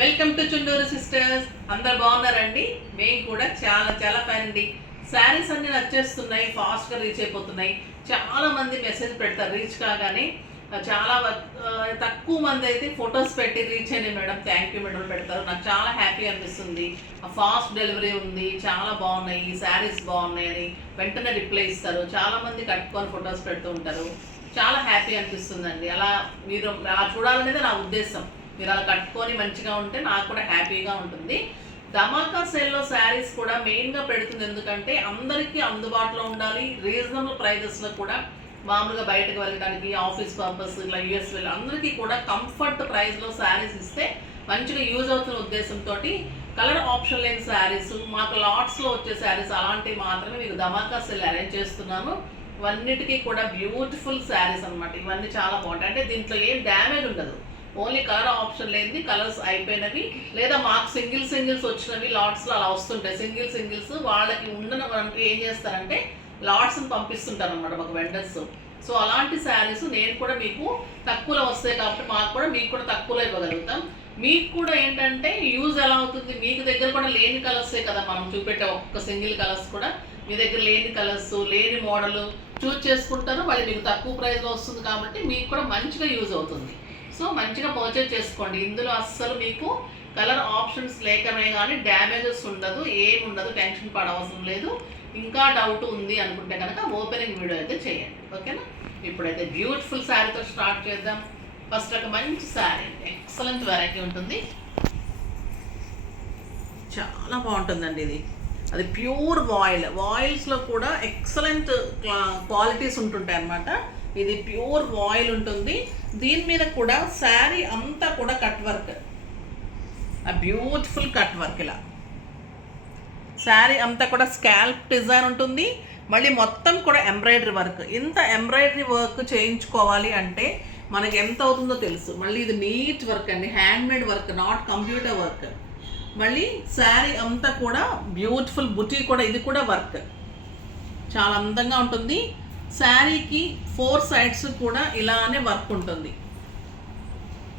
Welcome to Chunduru sisters. అందరు బాగున్నారండి? మేము కూడా చాలా చాలా ఫైన్ అండి. శారీస్ అన్ని నచ్చేస్తున్నాయి, ఫాస్ట్గా రీచ్ అయిపోతున్నాయి. చాలా మంది మెసేజ్ పెడతారు రీచ్ కాగానే. చాలా తక్కువ మంది అయితే ఫొటోస్ పెట్టి రీచ్ అయినాయి మేడం, థ్యాంక్ యూ మేడం పెడతారు. నాకు చాలా హ్యాపీ అనిపిస్తుంది. ఫాస్ట్ డెలివరీ ఉంది, చాలా బాగున్నాయి, శారీస్ బాగున్నాయి అని వెంటనే రిప్లై ఇస్తారు. చాలా మంది కట్టుకొని ఫొటోస్ పెడుతూ ఉంటారు. చాలా హ్యాపీ అనిపిస్తుందండి. అలా మీరు అలా చూడాలనేది నా ఉద్దేశం. మీరు అలా కట్టుకొని మంచిగా ఉంటే నాకు కూడా హ్యాపీగా ఉంటుంది. ధమాకా సేల్లో శారీస్ కూడా మెయిన్గా పెడుతుంది, ఎందుకంటే అందరికీ అందుబాటులో ఉండాలి, రీజనబుల్ ప్రైజెస్లో కూడా. మామూలుగా బయటకు వెళ్ళడానికి, ఆఫీస్ పర్పస్, ఇలా యూఎస్ వెళ్ళి అందరికీ కూడా కంఫర్ట్ ప్రైస్లో శారీస్ ఇస్తే మంచిగా యూజ్ అవుతున్న ఉద్దేశంతో కలర్ ఆప్షన్ లేని శారీస్, మాకు లాట్స్లో వచ్చే శారీస్ అలాంటివి మాత్రమే మీకు ధమాకా సేల్ అరేంజ్ చేస్తున్నాను. ఇవన్నిటికీ కూడా బ్యూటిఫుల్ శారీస్ అనమాట. ఇవన్నీ చాలా బాగుంటాయి. అంటే దీంట్లో ఏం డ్యామేజ్ ఉండదు, ఓన్లీ కలర్ ఆప్షన్ లేనిది, కలర్స్ అయిపోయినవి లేదా మాకు సింగిల్స్ వచ్చినవి లాట్స్లో అలా వస్తుంటాయి. సింగిల్స్ వాళ్ళకి ఉండడానికి ఏం చేస్తారంటే లాట్స్ని పంపిస్తుంటారు అనమాట మాకు వెండర్స్. సో అలాంటి శారీస్ నేను కూడా మీకు తక్కువలో వస్తాయి కాబట్టి మాకు కూడా మీకు కూడా తక్కువలో ఇవ్వగలుగుతాం. మీకు కూడా ఏంటంటే యూజ్ ఎలా అవుతుంది, మీకు దగ్గర కూడా లేని కలర్సే కదా మనం చూపెట్టే ఒక్క సింగిల్ కలర్స్ కూడా మీ దగ్గర లేని కలర్స్, లేని మోడల్ చూజ్ చేసుకుంటారు. వాళ్ళు మీకు తక్కువ ప్రైస్లో వస్తుంది కాబట్టి మీకు కూడా మంచిగా యూజ్ అవుతుంది. సో మంచిగా పర్చేజ్ చేసుకోండి. ఇందులో అస్సలు మీకు కలర్ ఆప్షన్స్ లేకనే కానీ డ్యామేజెస్ ఉండదు, ఏముండదు, టెన్షన్ పడవసరం లేదు. ఇంకా డౌట్ ఉంది అనుకుంటే కనుక ఓపెనింగ్ వీడియో అయితే చేయండి, ఓకేనా? ఇప్పుడైతే బ్యూటిఫుల్ శారీతో స్టార్ట్ చేద్దాం. ఫస్ట్ ఒక మంచి శారీ, ఎక్సలెంట్ వెరైటీ ఉంటుంది, చాలా బాగుంటుందండి ఇది. అది ప్యూర్ వాయిల్స్లో కూడా ఎక్సలెంట్ క్వాలిటీస్ ఉంటుంటాయి అన్నమాట. ఇది ప్యూర్ వాయిల్ ఉంటుంది. దీని మీద కూడా శారీ అంతా కూడా కట్ వర్క్, ఆ బ్యూటిఫుల్ కట్ వర్క్. ఇలా శారీ అంతా కూడా స్కాల్ప్ డిజైన్ ఉంటుంది. మళ్ళీ మొత్తం కూడా ఎంబ్రాయిడరీ వర్క్. ఇంత ఎంబ్రాయిడరీ వర్క్ చేయించుకోవాలి అంటే మనకి ఎంత అవుతుందో తెలుసు. మళ్ళీ ఇది నీట్ వర్క్ అండి, handmade work, not computer work. మళ్ళీ శారీ అంతా కూడా బ్యూటిఫుల్ బుటీ కూడా, ఇది కూడా వర్క్ చాలా అందంగా ఉంటుంది. శారీకి 4 సైడ్స్ కూడా ఇలానే వర్క్ ఉంటుంది.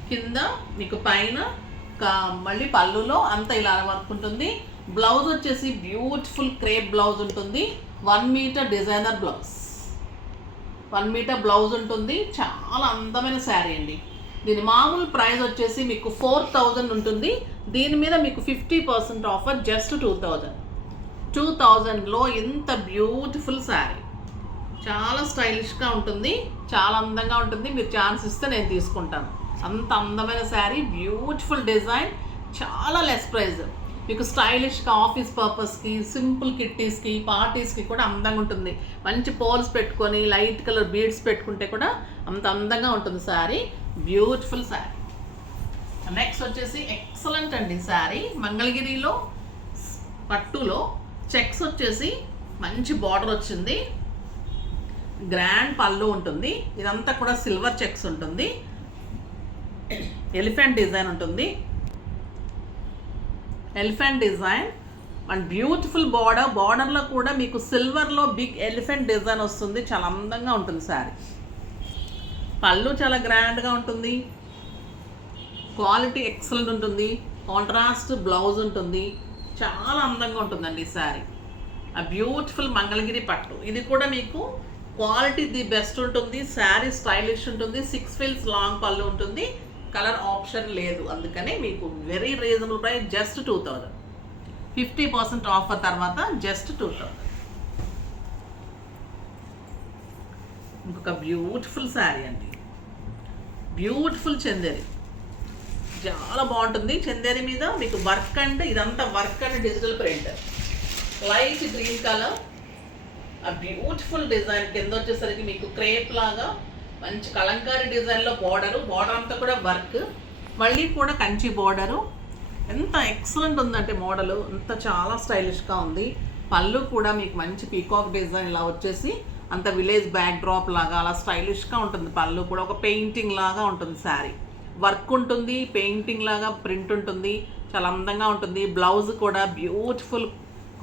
కింద మీకు పైన మళ్ళీ పళ్ళులో అంతా ఇలా వర్క్ ఉంటుంది. బ్లౌజ్ వచ్చేసి బ్యూటిఫుల్ క్రేప్ బ్లౌజ్ ఉంటుంది. 1 meter designer blouse, 1 meter blouse ఉంటుంది. చాలా అందమైన శారీ అండి. దీని మామూలు ప్రైస్ వచ్చేసి మీకు 4000 ఉంటుంది. దీని మీద మీకు 50% ఆఫర్, జస్ట్ 2000లో ఇంత బ్యూటిఫుల్ శారీ. చాలా స్టైలిష్గా ఉంటుంది, చాలా అందంగా ఉంటుంది. మీరు ఛాన్స్ ఇస్తే నేను తీసుకుంటాను. అంత అందమైన శారీ, బ్యూటిఫుల్ డిజైన్, చాలా లెస్ ప్రైస్. మీకు స్టైలిష్గా ఆఫీస్ పర్పస్కి, సింపుల్ కిట్టీస్కి, పార్టీస్కి కూడా అందంగా ఉంటుంది. మంచి పోల్స్ పెట్టుకొని లైట్ కలర్ బీడ్స్ పెట్టుకుంటే కూడా అంత అందంగా ఉంటుంది శారీ. బ్యూటిఫుల్ శారీ. నెక్స్ట్ వచ్చేసి ఎక్సలెంట్ అండి శారీ. మంగళగిరిలో పట్టులో చెక్స్ వచ్చేసి మంచి బార్డర్ వచ్చింది, గ్రాండ్ పళ్ళు ఉంటుంది. ఇదంతా కూడా సిల్వర్ చెక్స్ ఉంటుంది, ఎలిఫెంట్ డిజైన్ ఉంటుంది, ఎలిఫెంట్ డిజైన్ అండ్ బ్యూటిఫుల్ బార్డర్లో కూడా మీకు సిల్వర్లో బిగ్ ఎలిఫెంట్ డిజైన్ వస్తుంది. చాలా అందంగా ఉంటుంది శారీ. పళ్ళు చాలా గ్రాండ్గా ఉంటుంది, క్వాలిటీ ఎక్సలెంట్ ఉంటుంది, కాంట్రాస్ట్ బ్లౌజ్ ఉంటుంది. చాలా అందంగా ఉంటుందండి ఈ శారీ. ఆ బ్యూటిఫుల్ మంగళగిరి పట్టు, ఇది కూడా మీకు క్వాలిటీ ది బెస్ట్ ఉంటుంది. శారీ స్టైలిష్ ఉంటుంది, 6 ఫీల్స్ లాంగ్ పళ్ళు ఉంటుంది. కలర్ ఆప్షన్ లేదు, అందుకనే మీకు very reasonable price, just 2000. 50% offer తర్వాత జస్ట్ 2000. ఇంకొక బ్యూటిఫుల్ శారీ అండి, బ్యూటిఫుల్ చందేరి, చాలా బాగుంటుంది. చందేరి మీద మీకు వర్క్ అంటే ఇదంతా work and digital print, light green colour, ఆ బ్యూటిఫుల్ డిజైన్. కింద వచ్చేసరికి మీకు క్రేప్ లాగా మంచి కలంకారీ డిజైన్లో బార్డర్ అంతా కూడా వర్క్, మళ్ళీ కూడా కంచి బార్డరు. ఎంత ఎక్సలెంట్ ఉందంటే మోడలు, అంత చాలా స్టైలిష్గా ఉంది. పళ్ళు కూడా మీకు మంచి పీకాక్ డిజైన్ ఇలా వచ్చేసి అంత విలేజ్ బ్యాక్ డ్రాప్ లాగా అలా స్టైలిష్గా ఉంటుంది. పళ్ళు కూడా ఒక పెయింటింగ్ లాగా ఉంటుంది. శారీ వర్క్ ఉంటుంది, పెయింటింగ్ లాగా ప్రింట్ ఉంటుంది, చాలా అందంగా ఉంటుంది. బ్లౌజ్ కూడా బ్యూటిఫుల్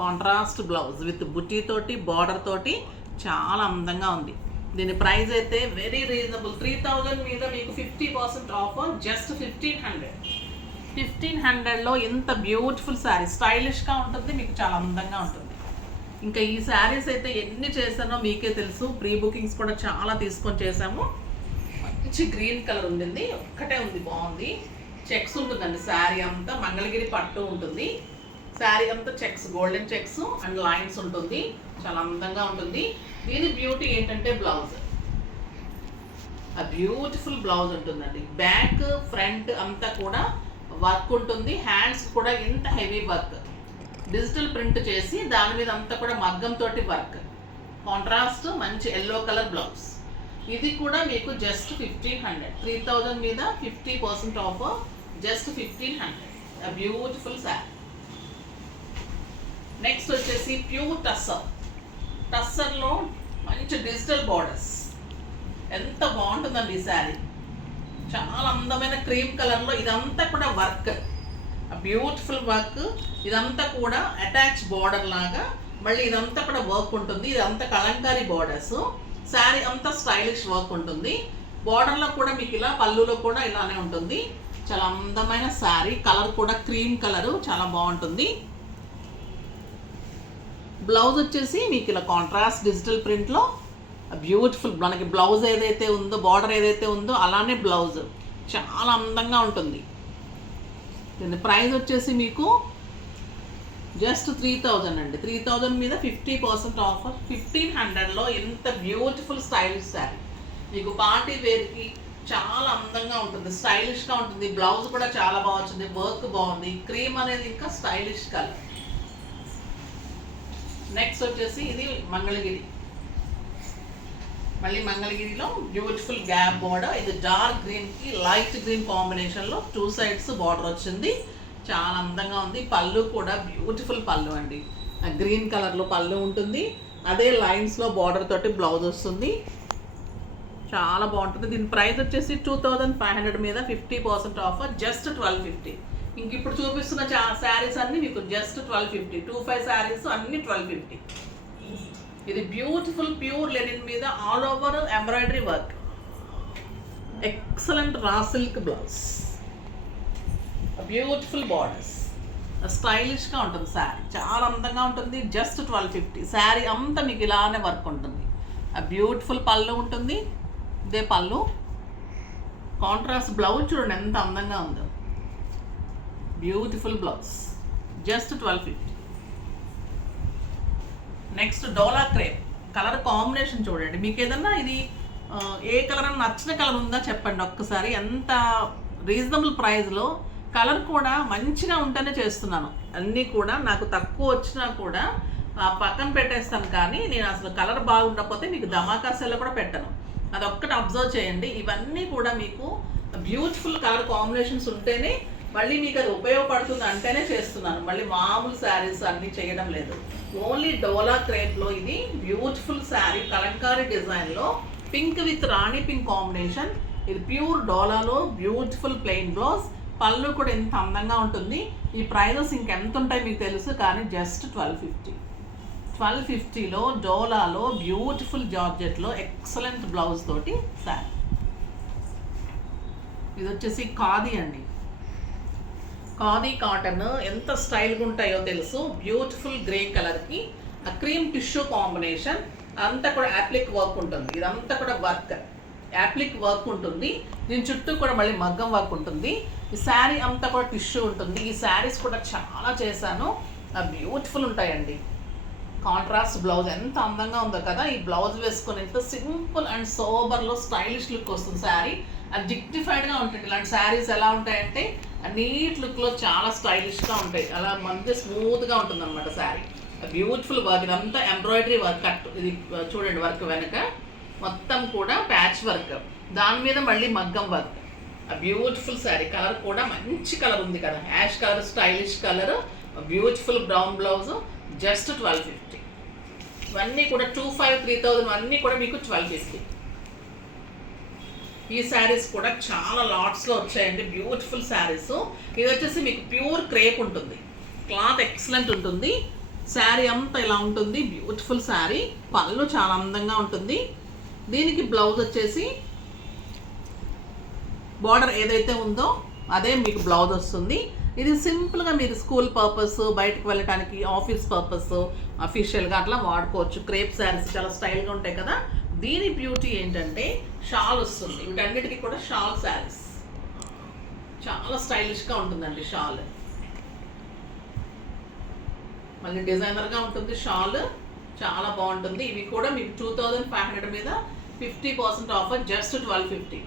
కాంట్రాస్ట్ బ్లౌజ్ విత్ బుటీ తోటి, బార్డర్ తోటి, చాలా అందంగా ఉంది. దీని ప్రైస్ అయితే వెరీ రీజనబుల్. 3000 మీద మీకు 50% ఆఫర్, జస్ట్ 1500. 1500లో ఇంత బ్యూటిఫుల్ శారీ, స్టైలిష్గా ఉంటుంది, మీకు చాలా అందంగా ఉంటుంది. ఇంకా ఈ శారీస్ అయితే ఎన్ని చేశానో మీకే తెలుసు. ప్రీ బుకింగ్స్ కూడా చాలా తీసుకొని చేసాము. మంచి గ్రీన్ కలర్ ఉండింది, ఒక్కటే ఉంది, బాగుంది. చెక్స్ ఉంటుందండి శారీ అంతా, మంగళగిరి పట్టు ఉంటుంది. శారీ అంతా checks, golden checks and lines ఉంటుంది, చాలా అందంగా ఉంటుంది. దీని బ్యూటీ ఏంటంటే బ్లౌజ్, ఆ బ్యూటిఫుల్ బ్లౌజ్ ఉంటుందండి. బ్యాక్ ఫ్రంట్ అంతా కూడా వర్క్ ఉంటుంది, హ్యాండ్స్ కూడా ఇంత హెవీ వర్క్, డిజిటల్ ప్రింట్ చేసి దాని మీద అంతా కూడా మగ్గం తోటి వర్క్, కాంట్రాస్ట్ మంచి ఎల్లో కలర్ బ్లౌజ్. ఇది కూడా మీకు జస్ట్ 1500, 3000 మీద 50% of, just 1500. Beautiful sari. Next వచ్చేసి ప్యూర్ టస్సర్. టస్సర్లో మంచి డిజిటల్ బార్డర్స్, ఎంత బాగుంటుందండి ఈ శారీ. చాలా అందమైన క్రీమ్ కలర్లో ఇదంతా కూడా వర్క్, బ్యూటిఫుల్ వర్క్. ఇదంతా కూడా అటాచ్ బార్డర్ లాగా, మళ్ళీ ఇదంతా కూడా వర్క్ ఉంటుంది. ఇదంతా కలంకారీ బార్డర్స్. శారీ అంతా స్టైలిష్ వర్క్ ఉంటుంది. బార్డర్లో కూడా మీకు ఇలా, పళ్ళులో కూడా ఇలానే ఉంటుంది. చాలా అందమైన శారీ. కలర్ కూడా క్రీమ్ కలరు, చాలా బాగుంటుంది. బ్లౌజ్ వచ్చేసి మీకు ఇలా కాంట్రాస్ట్ డిజిటల్ ప్రింట్లో బ్యూటిఫుల్, మనకి బ్లౌజ్ ఏదైతే ఉందో, బార్డర్ ఏదైతే ఉందో అలానే బ్లౌజ్, చాలా అందంగా ఉంటుంది. దీని ప్రైస్ వచ్చేసి మీకు జస్ట్ 3000 అండి. 3000 మీద 50% ఆఫర్. 1500లో ఇంత బ్యూటిఫుల్ స్టైలిష్ శారీ మీకు పార్టీ వేర్కి చాలా అందంగా ఉంటుంది, స్టైలిష్గా ఉంటుంది. బ్లౌజ్ కూడా చాలా బాగా వచ్చింది, వర్క్ బాగుంది. క్రీమ్ అనేది ఇంకా స్టైలిష్ కలర్. నెక్స్ట్ వచ్చేసి ఇది మంగళగిరి. మళ్ళీ మంగళగిరిలో బ్యూటిఫుల్ గ్యాప్ బార్డర్. ఇది డార్క్ గ్రీన్కి లైట్ గ్రీన్ కాంబినేషన్లో 2 సైడ్స్ బార్డర్ వచ్చింది, చాలా అందంగా ఉంది. పళ్ళు కూడా బ్యూటిఫుల్ పళ్ళు అండి, గ్రీన్ కలర్లో పళ్ళు ఉంటుంది, అదే లైన్స్లో బార్డర్ తోటి బ్లౌజ్ వస్తుంది, చాలా బాగుంటుంది. దీని ప్రైస్ వచ్చేసి 2500 మీద 50% ఆఫర్, జస్ట్ 1250. ఇంక ఇప్పుడు చూపిస్తున్న శారీస్ అన్నీ మీకు జస్ట్ 1250. 25 శారీస్ అన్నీ 1250. ఇది బ్యూటిఫుల్ ప్యూర్ లెనిన్ మీద all over embroidery work, excellent raw silk blouse, beautiful borders, స్టైలిష్గా ఉంటుంది శారీ, చాలా అందంగా ఉంటుంది. జస్ట్ 1250. శారీ అంతా మీకు ఇలానే వర్క్ ఉంటుంది. ఆ బ్యూటిఫుల్ పళ్ళు ఉంటుంది, ఇదే పళ్ళు. కాంట్రాస్ట్ బ్లౌజ్ చూడండి ఎంత అందంగా ఉందో, బ్యూటిఫుల్ బ్లౌజ్, జస్ట్ 1250. నెక్స్ట్ డోలా క్రేప్. కలర్ కాంబినేషన్ చూడండి, మీకు ఏదన్నా ఇది ఏ కలర్ అని నచ్చిన కలర్ ఉందా చెప్పండి ఒక్కసారి. ఎంత రీజనబుల్ ప్రైస్లో, కలర్ కూడా మంచిగా ఉంటేనే చేస్తున్నాను. అన్నీ కూడా నాకు తక్కువ వచ్చినా కూడా పక్కన పెట్టేస్తాను, కానీ నేను అసలు కలర్ బాగుండకపోతే మీకు ధమాకా సేల్లో కూడా పెట్టను. అదొక్కటి అబ్జర్వ్ చేయండి. ఇవన్నీ కూడా మీకు బ్యూటిఫుల్ కలర్ కాంబినేషన్స్ ఉంటేనే మళ్ళీ మీకు అది ఉపయోగపడుతుంది అంటేనే చేస్తున్నాను. మళ్ళీ మామూలు శారీస్ అన్నీ చేయడం లేదు. ఓన్లీ డోలా క్రేప్లో ఇది బ్యూటిఫుల్ శారీ, కలంకారీ డిజైన్లో pink with Rani pink combination. ఇది ప్యూర్ డోలాలో బ్యూటిఫుల్ ప్లెయిన్ బ్లౌజ్. పళ్ళు కూడా ఎంత అందంగా ఉంటుంది. ఈ ప్రైజెస్ ఇంకెంత ఉంటాయి మీకు తెలుసు, కానీ జస్ట్ 1250. 1250లో డోలాలో బ్యూటిఫుల్ జార్జెట్లో ఎక్సలెంట్ బ్లౌజ్ తోటి శారీ. ఇది వచ్చేసి ఖాదీ అండి, ఖాదీ కాటన్. ఎంత స్టైల్గా ఉంటాయో తెలుసు. బ్యూటిఫుల్ గ్రే కలర్కి ఆ క్రీమ్ టిష్యూ కాంబినేషన్, అంతా కూడా యాప్లిక్ వర్క్ ఉంటుంది. ఇదంతా కూడా వర్క్, యాప్లిక్ వర్క్ ఉంటుంది. దీని చుట్టూ కూడా మళ్ళీ మగ్గం వర్క్ ఉంటుంది. ఈ శారీ అంతా కూడా టిష్యూ ఉంటుంది. ఈ శారీస్ కూడా చాలా చేశాను, బ్యూటిఫుల్ ఉంటాయండి. కాంట్రాస్ట్ బ్లౌజ్ ఎంత అందంగా ఉందో కదా. ఈ బ్లౌజ్ వేసుకొని ఎంత సింపుల్ అండ్ సోబర్లో స్టైలిష్ లుక్ వస్తుంది శారీ. అది డిగ్నిఫైడ్గా ఉంటుంది. ఇలాంటి శారీస్ ఎలా ఉంటాయంటే నీట్ లుక్లో చాలా స్టైలిష్గా ఉంటాయి. అలా మంచి స్మూత్గా ఉంటుంది అనమాట శారీ. బ్యూటిఫుల్ వర్క్, ఇదంతా ఎంబ్రాయిడరీ వర్క్. కట్ ఇది చూడండి, వర్క్ వెనక మొత్తం కూడా ప్యాచ్ వర్క్, దాని మీద మళ్ళీ మగ్గం వర్క్. బ్యూటిఫుల్ శారీ. కలర్ కూడా మంచి కలర్ ఉంది కదా, ash colour, stylish colour, beautiful brown blouse, just 1250. ఇవన్నీ కూడా 2500, 3000 అన్నీ కూడా మీకు 1250. ఈ శారీస్ కూడా చాలా లాట్స్లో వచ్చాయండి, బ్యూటిఫుల్ శారీస్. ఇది వచ్చేసి మీకు ప్యూర్ క్రేప్ ఉంటుంది, క్లాత్ ఎక్సలెంట్ ఉంటుంది. శారీ అంతా ఇలా ఉంటుంది, బ్యూటిఫుల్ శారీ. పళ్ళు చాలా అందంగా ఉంటుంది. దీనికి బ్లౌజ్ వచ్చేసి బార్డర్ ఏదైతే ఉందో అదే మీకు బ్లౌజ్ వస్తుంది. ఇది సింపుల్గా మీరు స్కూల్ పర్పస్, బయటకు వెళ్ళడానికి, ఆఫీస్ పర్పస్, అఫీషియల్గా అట్లా వాడుకోవచ్చు. క్రేప్ శారీస్ చాలా స్టైల్గా ఉంటాయి కదా. దీని బ్యూటీ ఏంటంటే షాల్ వస్తుంది. వీటన్నిటికీ కూడా షాల్ శారీస్ చాలా స్టైలిష్గా ఉంటుందండి. షాల్ మళ్ళీ డిజైనర్గా ఉంటుంది. షాల్ చాలా బాగుంటుంది. ఇవి కూడా మీకు 2500 మీద 50% ఆఫర్, జస్ట్ 1250.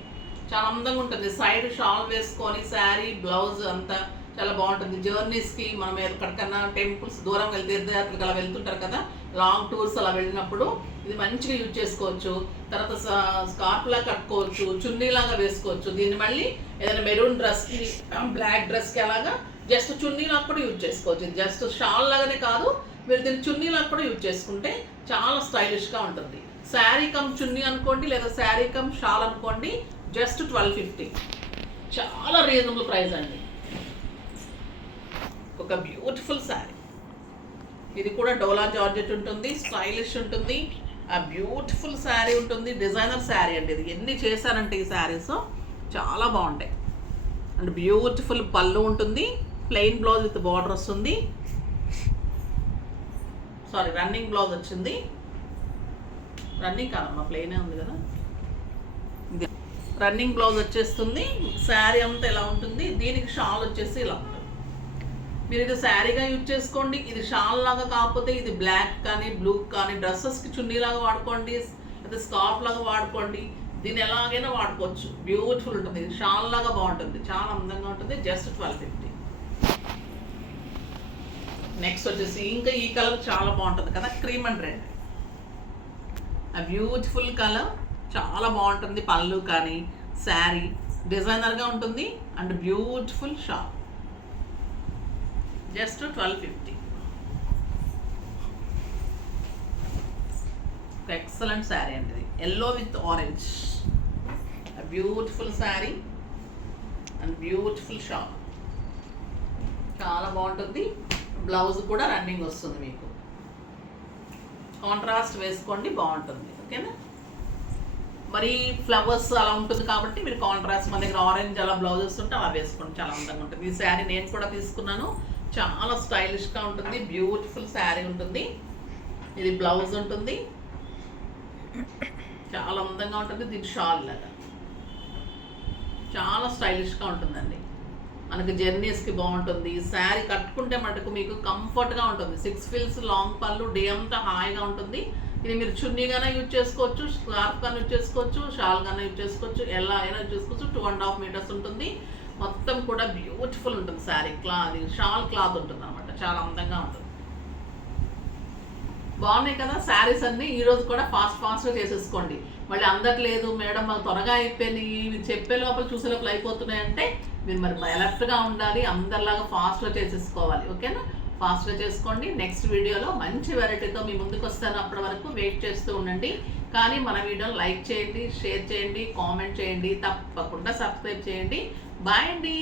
చాలా అందంగా ఉంటుంది. సైడ్ షాల్ వేసుకొని శారీ బ్లౌజ్ అంతా చాలా బాగుంటుంది. జర్నీస్కి మనం ఎక్కడికన్నా టెంపుల్స్ దూరం తీర్థయాత్రలకు అలా వెళ్తుంటారు కదా, లాంగ్ టూర్స్ అలా వెళ్ళినప్పుడు ఇది మంచిగా యూజ్ చేసుకోవచ్చు. తర్వాత స్కార్ఫ్లా కట్టుకోవచ్చు, చున్నీలాగా వేసుకోవచ్చు. దీన్ని మళ్ళీ ఏదైనా మెరూన్ డ్రెస్కి, బ్లాక్ డ్రెస్కి అలాగా జస్ట్ చున్నీలాగా కూడా యూజ్ చేసుకోవచ్చు. జస్ట్ షాల్ లాగానే కాదు, మీరు దీన్ని చున్నీలాగా కూడా యూజ్ చేసుకుంటే చాలా స్టైలిష్గా ఉంటుంది. శారీ కమ్ చున్నీ అనుకోండి, లేదా శారీ కమ్ షాల్ అనుకోండి, జస్ట్ 1250. చాలా రీజనబుల్ ప్రైస్ అండి. ఒక బ్యూటిఫుల్ శారీ. ఇది కూడా డోలా జార్జెట్ ఉంటుంది, స్టైలిష్ ఉంటుంది. ఆ బ్యూటిఫుల్ శారీ ఉంటుంది. డిజైనర్ శారీ అండి ఇది. ఎన్ని చేశారంటే ఈ శారీస్ చాలా బాగుంటాయి. అండ్ బ్యూటిఫుల్ పళ్ళు ఉంటుంది. ప్లెయిన్ బ్లౌజ్ విత్ బార్డర్ వస్తుంది. సారీ, రన్నింగ్ బ్లౌజ్ వచ్చింది. రన్నింగ్ కాదమ్మా, ప్లెయినే ఉంది కదా. రన్నింగ్ బ్లౌజ్ వచ్చేస్తుంది. శారీ అంతా ఎలా ఉంటుంది. దీనికి షాల్ వచ్చేసి ఇలా ఉంటుంది. మీరు ఇది శారీగా యూజ్ చేసుకోండి. ఇది షాల్ లాగా కాకపోతే ఇది బ్లాక్ కానీ బ్లూ కానీ డ్రెస్సెస్కి చున్నీలాగా వాడుకోండి, లేదా స్కార్ఫ్ లాగా వాడుకోండి. దీన్ని ఎలాగైనా వాడుకోవచ్చు. బ్యూటిఫుల్ ఉంటుంది. ఇది షాల్ లాగా బాగుంటుంది, చాలా అందంగా ఉంటుంది. జస్ట్ 1250. నెక్స్ట్ వచ్చేసి ఇంకా ఈ కలర్ చాలా బాగుంటుంది కదా, క్రీమ్ అండ్ రెడ్. ఆ బ్యూటిఫుల్ కలర్ చాలా బాగుంటుంది. పళ్ళు కానీ శారీ డిజైనర్గా ఉంటుంది. And beautiful shawl, just 1250. Excellent sari అండి ఇది. Yellow with orange, beautiful sari and beautiful shawl. చాలా బాగుంటుంది. బ్లౌజ్ కూడా రన్నింగ్ వస్తుంది. మీకు కాంట్రాస్ట్ వేసుకోండి, బాగుంటుంది. ఓకేనా. మరి ఫ్లవర్స్ అలా ఉంటుంది కాబట్టి మీరు కాంట్రాస్ట్, మన దగ్గర ఆరెంజ్ అలా బ్లౌజెస్ ఉంటే అలా వేసుకోండి, చాలా అందంగా ఉంటుంది. ఈ శారీ నేను కూడా తీసుకున్నాను. చాలా స్టైలిష్గా ఉంటుంది. బ్యూటిఫుల్ శారీ ఉంటుంది. ఇది బ్లౌజ్ ఉంటుంది, చాలా అందంగా ఉంటుంది. దీని షాల్ లాగా చాలా స్టైలిష్గా ఉంటుందండి. మనకి జర్నీస్కి బాగుంటుంది. శారీ కట్టుకుంటే మటుకు మీకు కంఫర్ట్గా ఉంటుంది. 6 ఫిల్స్ లాంగ్ పళ్ళు, డే అంతా హాయిగా ఉంటుంది. ఇది మీరు చున్నీగానే యూజ్ చేసుకోవచ్చు, స్కార్ఫ్ గానే యూజ్ చేసుకోవచ్చు, షాల్ గానే యూజ్ చేసుకోవచ్చు, ఎలా అయినా యూజ్ చేసుకోవచ్చు. 2.5 మీటర్స్ ఉంటుంది. మొత్తం కూడా బ్యూటిఫుల్ ఉంటుంది. శారీ క్లాత్, షాల్ క్లాత్ ఉంటుంది అనమాట. చాలా అందంగా ఉంటుంది. బాగున్నాయి కదా శారీస్ అన్నీ. ఈరోజు కూడా ఫాస్ట్గా చేసేసుకోండి. మళ్ళీ అందట్లేదు మేడం మాకు త్వరగా అయిపోయినాయి, చెప్పే లోపల చూసే లోపల అయిపోతున్నాయంటే మీరు మరి అలర్ట్గా ఉండాలి. అందరిలాగా ఫాస్ట్గా చేసేసుకోవాలి. ఓకేనా. ఫాస్ట్గా చేసుకోండి. నెక్స్ట్ వీడియోలో మంచి వెరైటీతో మీ ముందుకు వస్తాను. అప్పటి వరకు వెయిట్ చేస్తూ ఉండండి. కానీ మన వీడియోని లైక్ చేయండి, షేర్ చేయండి, కామెంట్ చేయండి, తప్పకుండా సబ్స్క్రైబ్ చేయండి. బాయ్ అండి.